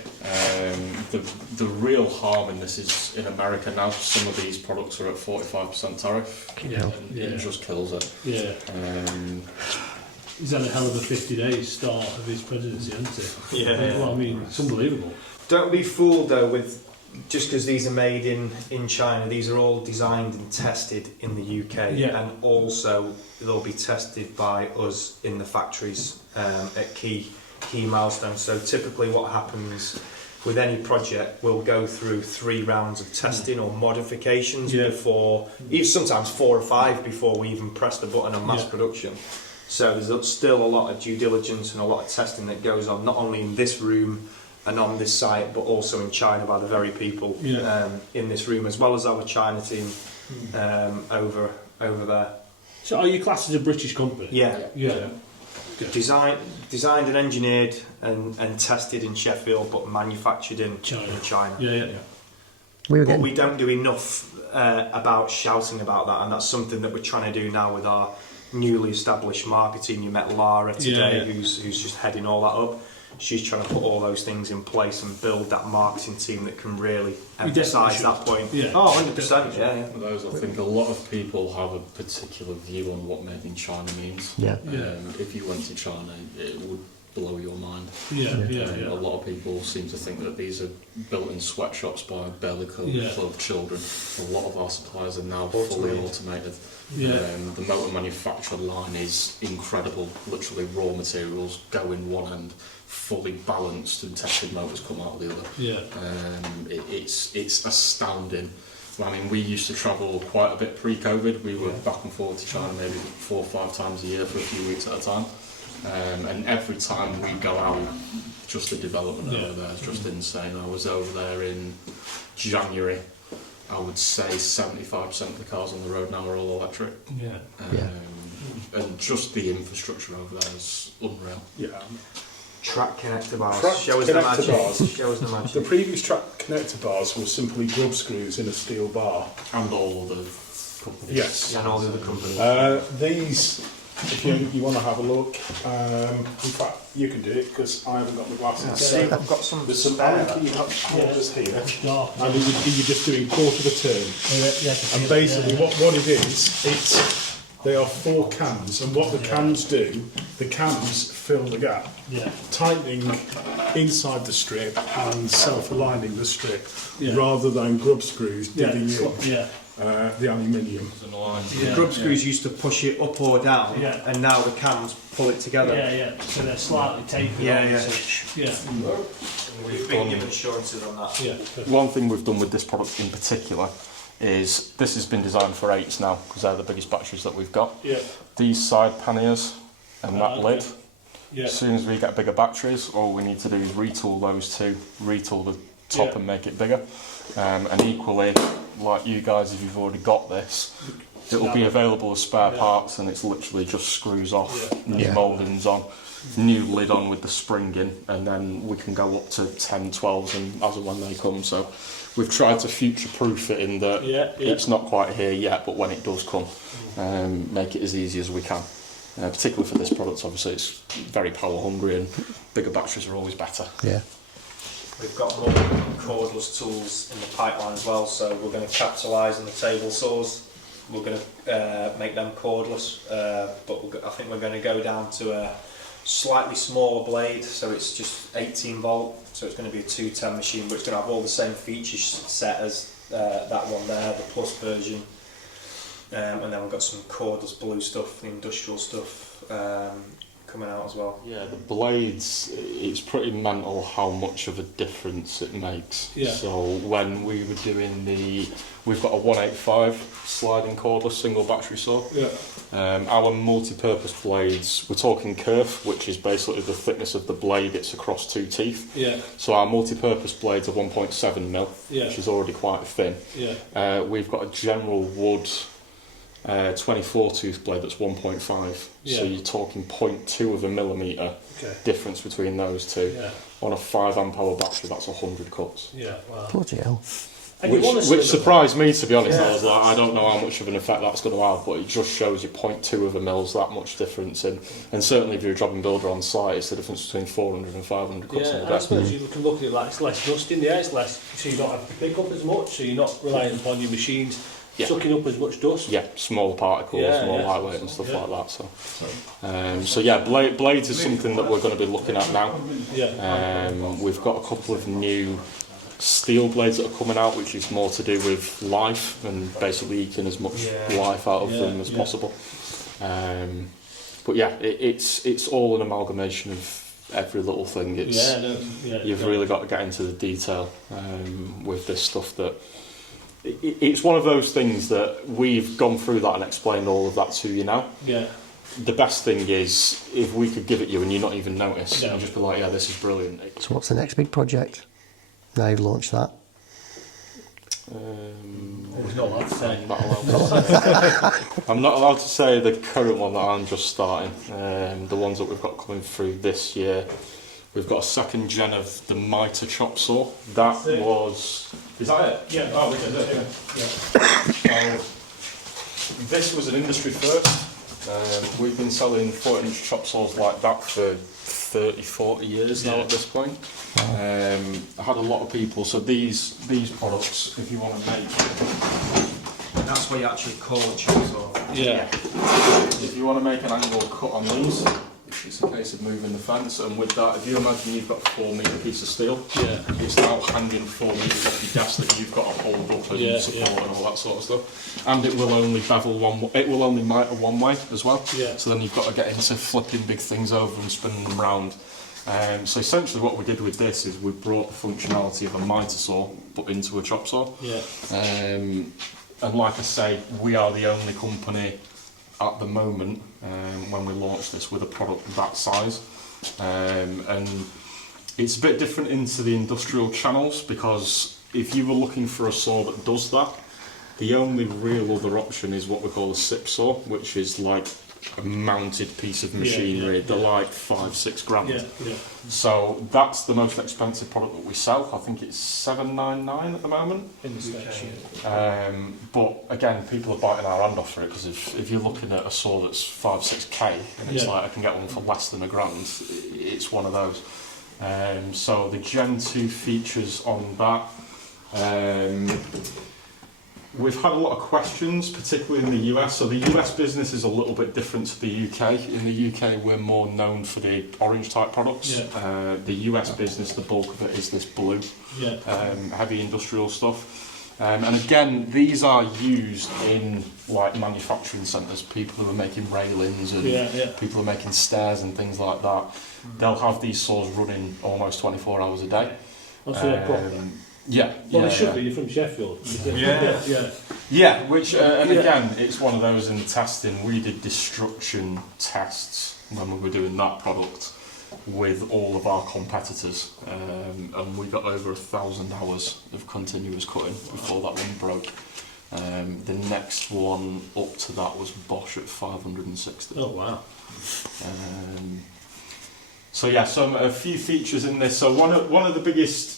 The real harm in this is in America now. Some of these products are at 45% tariff. And it just kills it. Yeah. He's had a hell of a 50-day start of his presidency, hasn't he? Yeah. Well, I mean, it's unbelievable. Don't be fooled though with just because these are made in China. These are all designed and tested in the UK, and also they'll be tested by us in the factories at key milestones. So typically, what happens with any project, we'll go through 3 rounds of testing or modifications before, even sometimes 4 or 5 before we even press the button on mass production. So there's still a lot of due diligence and a lot of testing that goes on, not only in this room and on this site, but also in China by the very people in this room, as well as our China team over there. So are you classed as a British company? Yeah. Designed and engineered and tested in Sheffield, but manufactured in China. Yeah. But we don't do enough about shouting about that, and that's something that we're trying to do now with our newly established marketing. You met Lara today, who's just heading all that up. She's trying to put all those things in place and build that marketing team that can really emphasise that point. Yeah. Oh, 100%. Yeah. For those, I think a lot of people have a particular view on what made in China means. Yeah. If you went to China, it would blow your mind. Yeah. A lot of people seem to think that these are built in sweatshops by barely clothed children. A lot of our suppliers are now fully automated. The motor manufacture line is incredible. Literally raw materials go in one end, fully balanced, and tested motors come out of the other. It's astounding. I mean, we used to travel quite a bit pre-COVID. We were back and forth to China maybe 4 or 5 times a year for a few weeks at a time. And every time we go out, just the development over there is just insane. I was over there in January. I would say 75% of the cars on the road now are all electric. And just the infrastructure over there is unreal. Track connector bars. Track Show us the connector magic. bars. Show us the magic. The previous track connector bars were simply grub screws in a steel bar. And all the companies. Yes. And all the other companies. These, if you want to have a look, in fact, you can do it because I haven't got my glasses. See, I've got some. There's some Allen key holders here, and you're just doing quarter of a turn. And basically, what it is, they are 4 cams, and what the cams do, the cams fill the gap, tightening inside the strip and self-aligning the strip, rather than grub screws digging in the aluminium. The grub screws used to push it up or down, and now the cams pull it together. So they're slightly tapered. We've been given assurances on that. One thing we've done with this product in particular is this has been designed for 8s now because they're the biggest batteries that we've got. These side panniers and that lid, as soon as we get bigger batteries, all we need to do is retool those two, retool the top and make it bigger. And equally, like you guys, if you've already got this, it will be available as spare parts, and it's literally just screws off, new mouldings on, new lid on with the spring in, and then we can go up to 10, 12s and as and when they come. So we've tried to future-proof it in that it's not quite here yet, but when it does come, make it as easy as we can. Particularly for this product, obviously it's very power hungry and bigger batteries are always better. We've got more cordless tools in the pipeline as well, so we're going to capitalise on the table saws. We're going to make them cordless, but I think we're going to go down to a slightly smaller blade, so it's just 18 volt, so it's going to be a 210 machine, but it's going to have all the same features set as that one there, the plus version. And then we've got some cordless blue stuff, the industrial stuff coming out as well. Yeah, the blades, it's pretty mental how much of a difference it makes. So when we were doing we've got a 185 sliding cordless single battery saw. Our multi-purpose blades, we're talking kerf, which is basically the thickness of the blade, it's across 2 teeth. So our multi-purpose blades are 1.7 mil, which is already quite thin. We've got a general wood 24 tooth blade that's 1.5, so you're talking 0.2 of a millimetre difference between those two. On a 5 amp hour battery, that's 100 cuts. Bloody hell. Which surprised me, to be honest. I was like, I don't know how much of an effect that's going to have, but it just shows you 0.2 of a mil's that much difference in. And certainly if you're a job and builder on site, it's the difference between 400 and 500 cuts in a day. I suppose you can look at it like it's less dust in the air, it's less, so you don't have to pick up as much, so you're not relying upon your machines sucking up as much dust. Smaller particles, more lightweight and stuff like that. So blades is something that we're going to be looking at now. We've got a couple of new steel blades that are coming out, which is more to do with life and basically eking as much life out of them as possible. But it's all an amalgamation of every little thing. You've really got to get into the detail with this stuff. That it's one of those things that we've gone through that and explained all of that to you now. The best thing is if we could give it you and you not even notice and just be like, this is brilliant. So what's the next big project? Now you've launched that. He's not allowed to say. I'm not allowed to say the current one that I'm just starting. The ones that we've got coming through this year. We've got a second gen of the mitre chop saw. That was... Is that it? Yeah. Oh, this is it, yeah. This was an industry first. We've been selling 4-inch chop saws like that for 30, 40 years now at this point. I had a lot of people, so these products, if you want to make... And that's what you actually call a chop saw. If you want to make an angle cut on these, It's a case of moving the fence, and with that, if you imagine you've got a 4 metre piece of steel, Yeah. it's now hanging 4 metres off your desk that you've got to hold up and support and all that sort of stuff. And it will only bevel it will only mitre one way as well. Yeah. So then you've got to get into flipping big things over and spinning them round. So essentially what we did with this is we brought the functionality of a mitre saw but into a chop saw. Yeah. And like I say, we are the only company at the moment when we launched this with a product that size. And it's a bit different into the industrial channels, because if you were looking for a saw that does that, the only real other option is what we call a SIP saw, which is like a mounted piece of machinery. They're like 5-6 grand. So that's the most expensive product that we sell. I think it's $799 at the moment in the States. but again, people are biting our hand off for it, because if you're looking at a saw that's 5-6k and it's like I can get one for less than £1,000, it's one of those. So the Gen 2 features on that. We've had a lot of questions, particularly in the US. So the US business is a little bit different to the UK. In the UK, we're more known for the orange type products. The US business, the bulk of it is this blue, heavy industrial stuff. And again, these are used in like manufacturing centres. People who are making railings and people who are making stairs and things like that. They'll have these saws running almost 24 hours a day. Well, they should be. You're from Sheffield. Which and again, it's one of those in testing. We did destruction tests when we were doing that product with all of our competitors, and we got over 1,000 hours of continuous cutting before that one broke. The next one up to that was Bosch at 560. Oh wow! So a few features in this. So one of the biggest,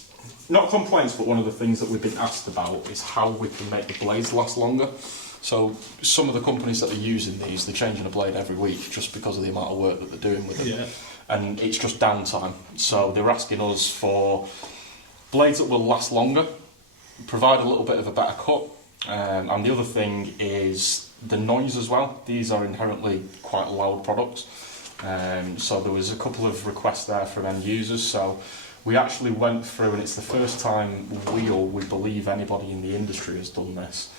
not complaints, but one of the things that we've been asked about is how we can make the blades last longer. So some of the companies that are using these, they're changing a blade every week just because of the amount of work that they're doing with it. And it's just downtime. So they're asking us for blades that will last longer, provide a little bit of a better cut. And the other thing is the noise as well. These are inherently quite loud products. So there was a couple of requests there from end users. So we actually went through, and it's the first time we believe anybody in the industry has done this.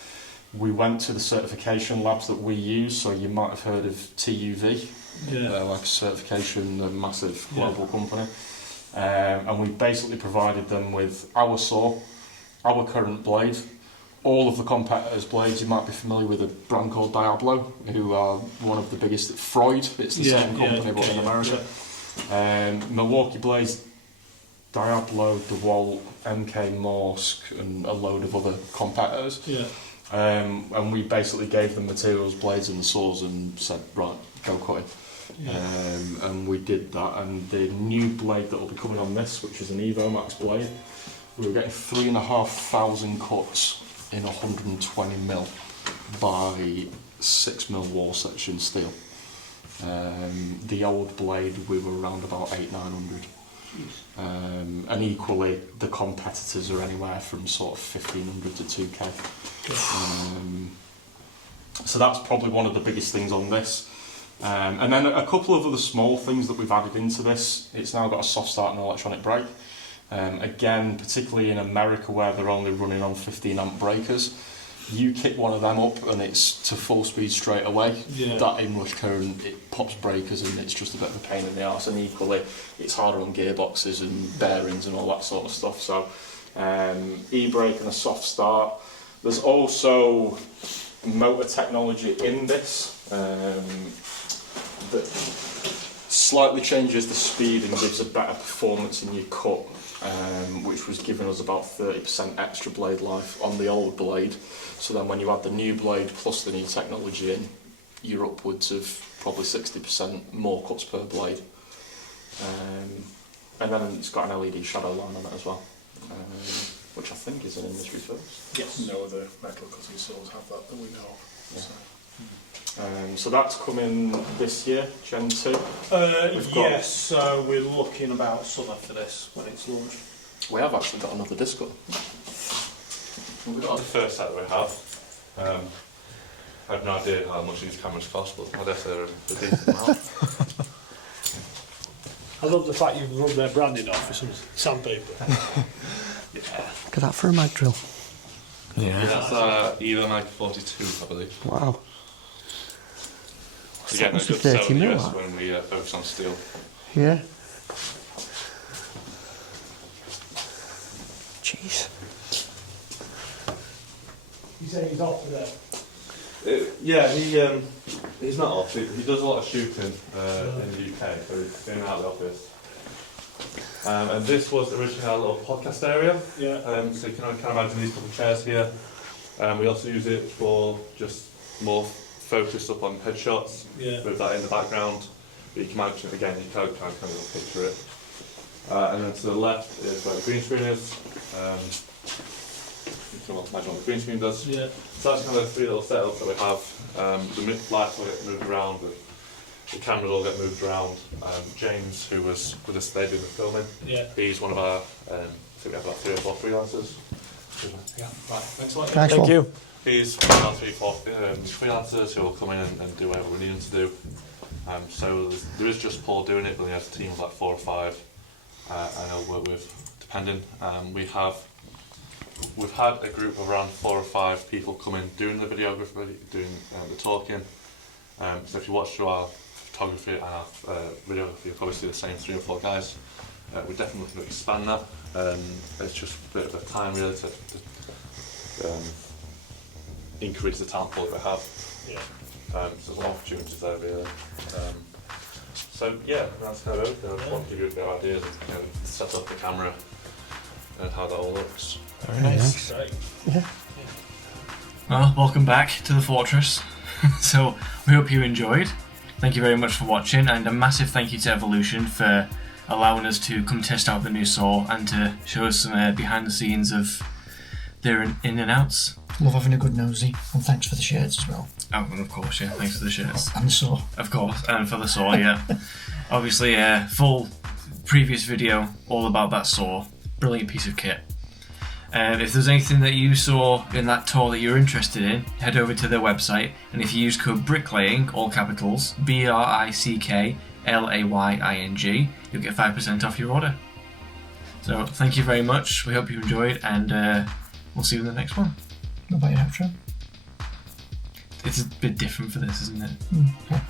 We went to the certification labs that we use, so you might have heard of TUV, like a certification, a massive global company. And we basically provided them with our saw, our current blade, all of the competitors' blades. You might be familiar with a brand called Diablo, who are one of the biggest. Freud, it's the same company but in America. Milwaukee blades, Diablo, DeWalt, MK Morsk, and a load of other competitors. And we basically gave them materials, blades and the saws and said, right, go cut it. And we did that, and the new blade that will be coming on this, which is an Evo Max blade, we were getting 3,500 cuts in 120mm by 6mm wall section steel. The old blade, we were around about 800-900. And equally, the competitors are anywhere from sort of 1,500 to 2k. So that's probably one of the biggest things on this. And then a couple of other small things that we've added into this. It's now got a soft start and an electronic brake. Again, particularly in America where they're only running on 15 amp breakers, you kick one of them up and it's to full speed straight away. That inrush current, it pops breakers and it's just a bit of a pain in the arse. And equally, it's harder on gearboxes and bearings and all that sort of stuff. So e-brake and a soft start. There's also motor technology in this that slightly changes the speed and gives a better performance in your cut, which was giving us about 30% extra blade life on the old blade. So then when you add the new blade plus the new technology in, you're upwards of probably 60% more cuts per blade. And then it's got an LED shadow line on it as well, which I think is an industry first. Yes. No other metal cutting saws have that we know of. So that's coming this year, Gen 2. Yes, so we're looking about summer for this when it's launched. We have actually got another disc gun. We got the first set we have. I have no idea how much these cameras cost, but I guess they're a decent amount. I love the fact you've rubbed their branding off with some sandpaper. Look at that for a mag drill. Yeah, that's Eva Mag 42, I believe. Wow. Again, Must a be good 30 mil, US that. when we focus on steel. Yeah. Jeez. You say he's off today? Yeah, he's not off. He does a lot of shooting in the UK, so he's in and out of the office. And this was originally our little podcast area. Yeah. So you can kind of imagine these couple of chairs here. We also use it for just more focus up on headshots with that in the background. But you can imagine it again, you can kind of picture it. And then to the left is where the green screen is. You can imagine what the green screen does. Yeah. So that's kind of the three little setups that we have. The lights will get moved around, the cameras all get moved around. James, who was with us today doing the filming, he's one of our, I think we have about 3 or 4 freelancers. Yeah, right, thanks a lot. Nice Thank one. you. He's one of our 3 or 4 freelancers who will come in and do whatever we need him to do. So there is just Paul doing it, but he has a team of like 4 or 5, and he'll work with, depending. We've had a group of around 4 or 5 people come in doing the videography, doing the talking. So if you watch through our photography and our videography, you'll probably see the same 3 or 4 guys. We're definitely looking to expand that. It's just a bit of a time really to increase the talent pool that we have. Yeah. So there's a lot of opportunities there really. So yeah, that's kind of open. I just want to give you a bit of ideas of set up the camera and how that all looks. Very nice. Right. Yeah. Well, welcome back to the Fortress. So we hope you enjoyed. Thank you very much for watching, and a massive thank you to Evolution for allowing us to come test out the new saw and to show us some behind the scenes of their in and outs. Love having a good nosy, and thanks for the shirts as well. Oh, and of course, yeah, thanks for the shirts. And the saw. Of course, and for the saw, yeah. Obviously, full previous video all about that saw. Brilliant piece of kit. If there's anything that you saw in that tour that you're interested in, head over to their website, and if you use code Bricklaying, all capitals, BRICKLAYING, you'll get 5% off your order. So thank you very much, we hope you enjoyed, and we'll see you in the next one. What about your outro? It's a bit different for this, isn't it? Okay.